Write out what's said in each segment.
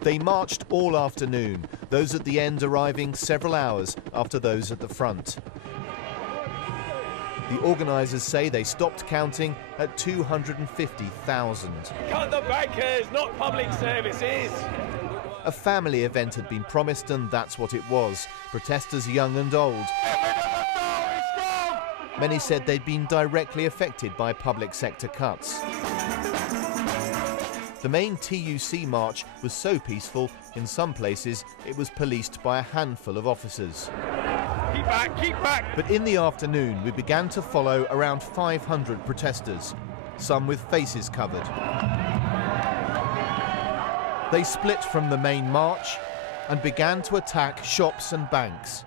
They marched all afternoon, those at the end arriving several hours after those at the front. The organisers say they stopped counting at 250,000. Cut the bankers, not public services! A family event had been promised, and that's what it was. Protesters young and old. Many said they'd been directly affected by public sector cuts. The main TUC march was so peaceful, in some places it was policed by a handful of officers. Keep back, keep back! But in the afternoon we began to follow around 500 protesters, some with faces covered. They split from the main march and began to attack shops and banks.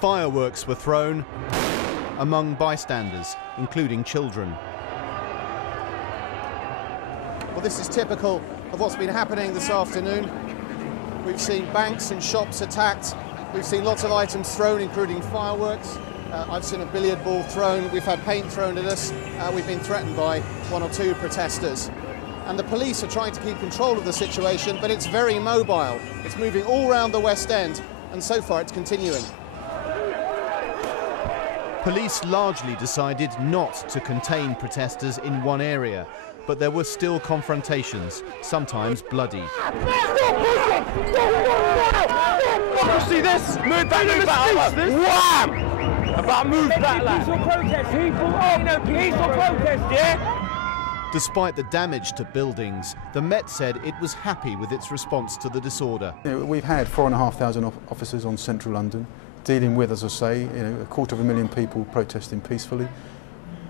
Fireworks were thrown among bystanders, including children. Well, this is typical of what's been happening this afternoon. We've seen banks and shops attacked. We've seen lots of items thrown, including fireworks. I've seen a billiard ball thrown. We've had paint thrown at us. We've been threatened by one or two protesters. And the police are trying to keep control of the situation, but it's very mobile. It's moving all around the West End, and so far it's continuing. Police largely decided not to contain protesters in one area, but there were still confrontations, sometimes bloody. You see this? Move back, Wham! About move back, lad. Peaceful protest, peaceful protest, yeah? Despite the damage to buildings, the Met said it was happy with its response to the disorder. We've had 4,500 officers on central London, dealing with, as I say, 250,000 people protesting peacefully.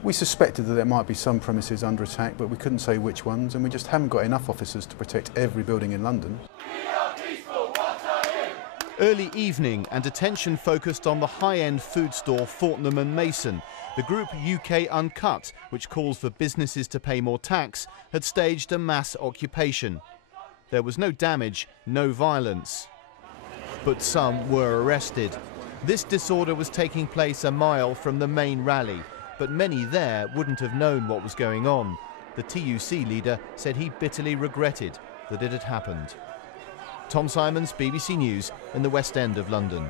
We suspected that there might be some premises under attack, but we couldn't say which ones, and we just haven't got enough officers to protect every building in London. Early evening and attention focused on the high-end food store Fortnum & Mason. The group UK Uncut, which calls for businesses to pay more tax, had staged a mass occupation. There was no damage, no violence, but some were arrested. This disorder was taking place a mile from the main rally, but many there wouldn't have known what was going on. The TUC leader said he bitterly regretted that it had happened. Tom Simons, BBC News, in the West End of London.